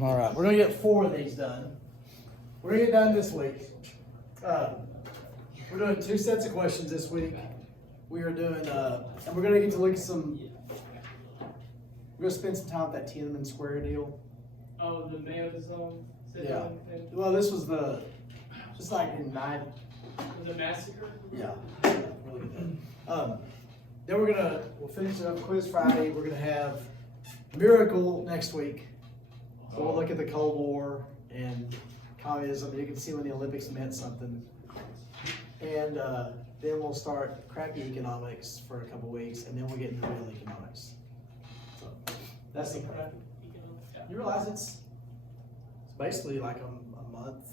All right, we're gonna get 4 of these done. We're gonna get done this week. We're doing 2 sets of questions this week. We are doing, and we're gonna get to look at some. We're gonna spend some time with that Tiananmen Square deal. Oh, the Mayo Zone? Yeah. Well, this was just like in 9. The massacre? Yeah. Really good. Then we'll finish it up Quiz Friday. We're gonna have Miracle next week. So we'll look at the Cold War and communism. You can see when the Olympics meant something. And then we'll start crappy economics for a couple weeks, and then we'll get into real economics. So that's the plan. You realize it's basically like a month,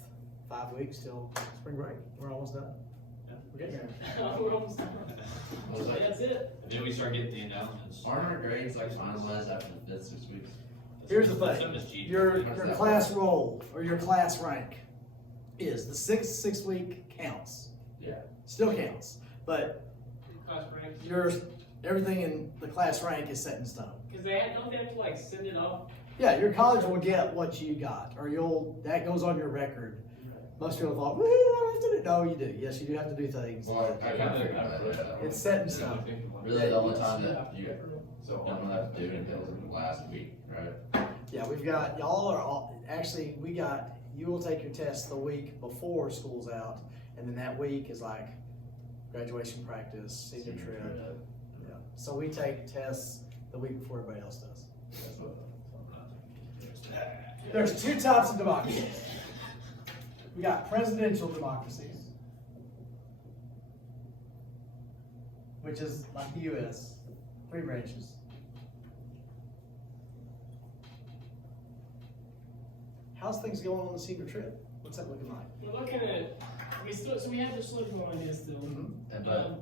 5 weeks till spring break. We're almost done. We're getting there. We're almost done. That's it. And then we start getting the announcements. Aren't our grades like finalized after the 5th 6 weeks? Here's the Some thing, is cheap. your class roll or your class rank is the 6-week counts, Yeah. still counts, but Class ranks. everything in the class rank is set in stone. Because don't they have to like send it off? Yeah, your college will get what you got, or that goes on your record. Most people thought, well, I don't have to do. No, you do. Yes, you do have to do things. Well, I kind of figured that out. It's set in stone. Really, the only time that you don't have to do anything is the last week, right? Yeah, you will take your test the week before school's out, and then that week is like graduation practice, senior trip. Yeah, so we take tests the week before everybody else does. There's 2 types of democracies. We got presidential democracies, which is like the U.S., 3 branches. How's things going on the senior trip? What's that looking like? We're looking at, so we have this looking on this still. And but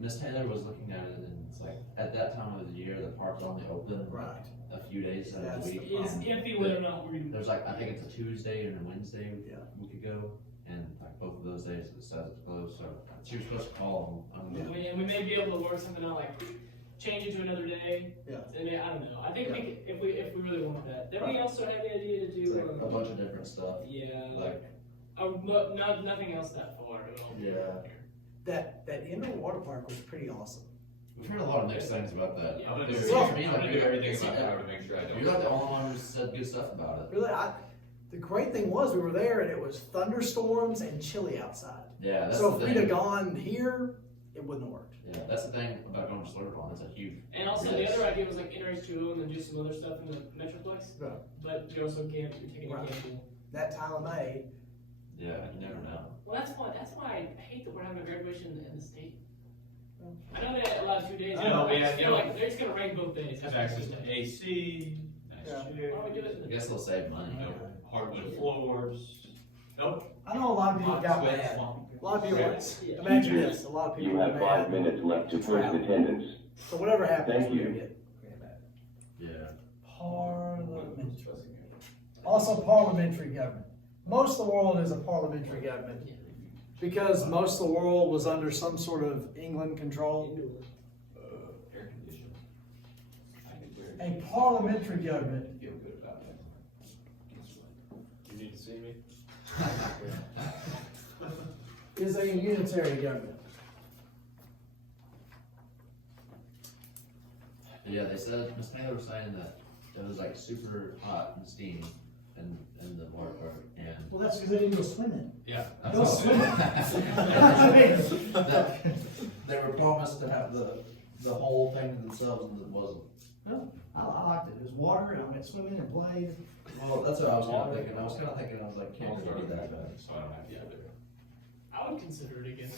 Miss Taylor was looking at it, and it's like at that time of the year, the park's only open Right. a few days out of the week. It's iffy whether or not we're. There's like, I think it's a Tuesday and a Wednesday Yeah. we could go, and like both of those days it says it's closed, so she was supposed to call them. And we may be able to work something out, like change it to another day. Yeah. I mean, I don't know. I think Yeah. if we really want that. Then we Right. also had the idea to It's do like a bunch of different stuff, yeah, like, nothing else that far at all. yeah. That indoor water park was pretty awesome. We've heard a lot of mixed things about that. Yeah. I'm gonna It do, seems Well, to me I'm like gonna do everything in my power to make sure I don't. you're like the only one who said good stuff about it. Really, the great thing was we were there and it was thunderstorms and chilly outside. Yeah, that's So the if we'd thing. have gone here, it wouldn't have worked. Yeah, that's the thing about going to Slurpon, it's a huge. And also risk. the other idea was like NRH2O and then do some other stuff in the Metroplex. Yeah. But you also can't, you're taking Right. a gamble. That time of May, Yeah, you never know. Well, that's why I hate that we're having a graduation in the state. I know they allowed 2 days. I know, but I just yeah, feel yeah. like they're just gonna rain both days. Have access to AC, nice Yeah. chair, Why don't we do it? I guess they'll save money. you know, hardwood floors. Nope. I know a lot of people got Sweat, mad. swamp. A lot of people, Yeah. imagine this, a lot of people You were have 5 mad. minutes left to post attendance. So whatever happens, Thank we're you. gonna get mad. Yeah. Parliamentary. Also parliamentary government. Most of the world is a parliamentary government because most of the world was under some sort of England control. Air conditioning. I could wear A parliamentary government it. Feel good about it. You need to see me? is a unitary government. Yeah, they said, Miss Taylor was saying that it was like super hot and steamy in the water park, and. Well, that's because they didn't go swimming. Yeah. Go swimming. That they were promised to have the whole thing to themselves, and it wasn't. No, I liked it. It was water, and I went swimming and played. Well, that's what I was kind of thinking. I was like, can't go to that. So I don't have to either. I would consider it again.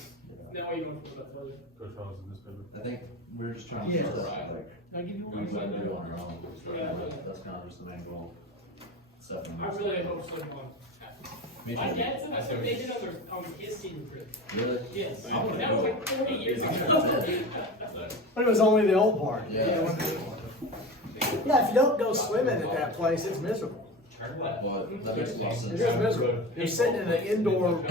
Now you don't feel that further. Coach Rollins in this paper. I think we're just trying to Yes. figure out, like, Can I give you we one? want to do on our own. Yeah. That's kind of just the main goal. I really hope so. Me My too. dad said that's what they did on his senior trip. Really? Yes. I wanna That go. was like 40 years ago. But it was only the old part. Yeah. Yeah, if you don't go swimming at that place, it's miserable. Turn left. Well, that makes a lot of It's sense. just miserable. You're sitting in an indoor pool.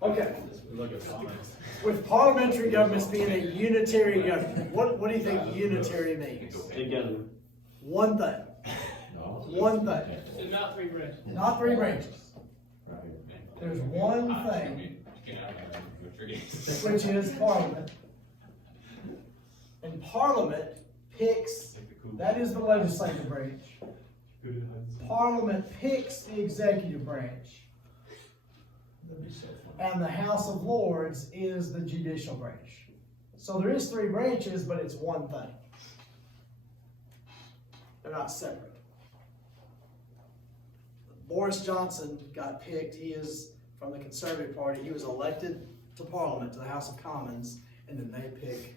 Okay, Look at comments. with parliamentary governments being a unitary government, what do you think unitary means? Together. One thing, No. one thing, So not 3 branches. not 3 branches. Right here. There's one thing, which is Parliament. And Parliament picks, that is the legislative branch. Parliament picks the executive branch. And the House of Lords is the judicial branch. So there is 3 branches, but it's one thing. They're not separate. Boris Johnson got picked. He is from the Conservative Party. He was elected to Parliament, to the House of Commons, and then they pick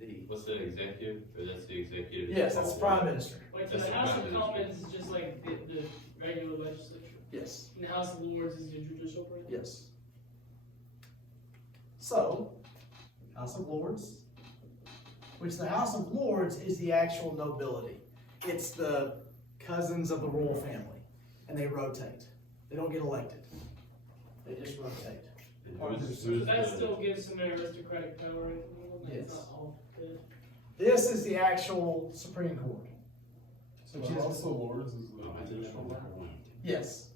the. What's the executive, or that's the executive? Yes, that's the Prime Minister. Wait, so the House of Commons is just like the regular legislature? Yes, And the House of Lords is the judicial branch? yes. So, House of Lords, which the House of Lords is the actual nobility. It's the cousins of the royal family, and they rotate. They don't get elected. They just rotate. And who's That the- still gives some aristocratic power, right? Yes. It's not all good. This is the actual Supreme Court. So the House of Lords is the judicial branch. Yes.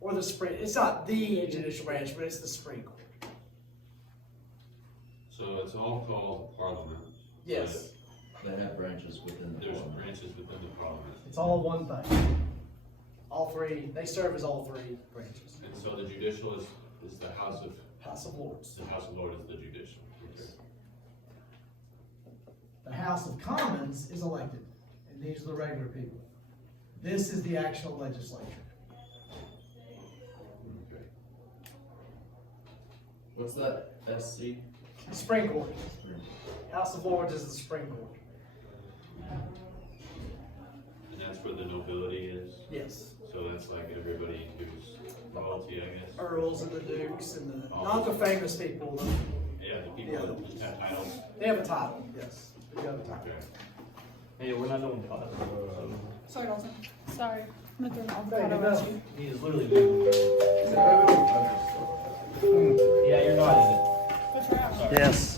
Or the Supreme, it's not the judicial branch, but it's the Supreme Court. So it's all called parliament. Yes, They have branches within the There's parliament. branches within the parliament. it's all one thing. All 3, they serve as all 3 branches. And so the judicial is the House of, House of Lords. the House of Lords is the judicial. Okay. The House of Commons is elected, and these are the regular people. This is the actual legislature. Okay. What's that, SC? The Supreme Court. House of Lords is the Supreme Court. And that's where the nobility is, Yes. so that's like everybody who's royalty, I guess. Earls and the dukes and the, not the famous people, Yeah, the people that just have titles. they have a title, yes. They have a title. Okay. Hey, we're not doing pot. Sorry, Dalton. Sorry. I'm gonna throw an There you avocado go. at you. He is literally doing. Yeah, you're not, is it? Good try. Sorry. Yes.